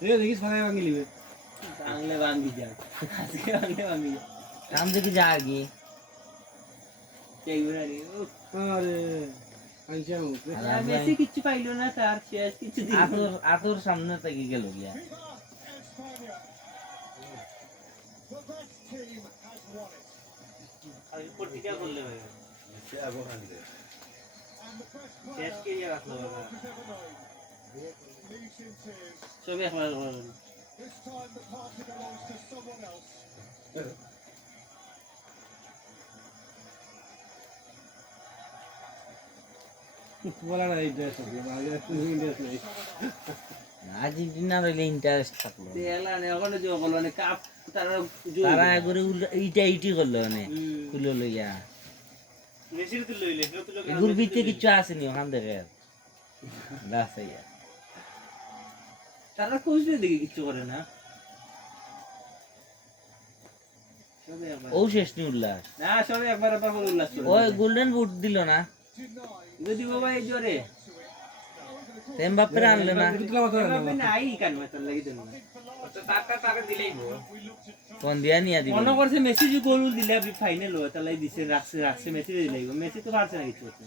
এ দেখিস ফাঁকা ভাঙি লিবে বাংলা ভাঙি যা আজকে বাংলা ভাঙি যা কাম দেখি যা আগে এইগুলা রে আরে আইসা মুখে মেসি কিছু পাইলো না তার শেষ কিছু দিল আতর সামনে থেকে গেল গিয়া আর পটিকা করলে ভাই শেষ কে ইয়া রাখলো বাবা সবে একবার বলা না ইন্টারেস্ট আছে আগে ইন্টারেস্ট নেই আর্জেন্টিনা রইলে ইন্টারেস্ট থাকলো তেলা নে ওখানে যে বললো মানে কাপ তারা তারা একবারে এইটা এইটি করলো মানে খুলে লইয়া মেসির তো লইলে তো লোক এগুর ভিতরে কিছু আসেনি ওখান থেকে লাস আইয়া তারা খুঁজলে দেখি কিছু করে না সবে একবার ও শেষ নি উল্লাস না সবে একবার করে উল্লাস করে ওই গোল্ডেন বুট দিল না যদি বাবা এই জোরে এমবাপ্পে আনলো না দুতলা কথা না এভাবে নাই কান মাতার লাগি দেন না টাকা দিলেই গো কোন দিয়া নিয়া দিল মনে করছে মেসি যে গোল দিলে ফাইনাল হয় তাহলে দিছে রাখছে মেসি দিলে মেসি তো পারছে না কিছু করতে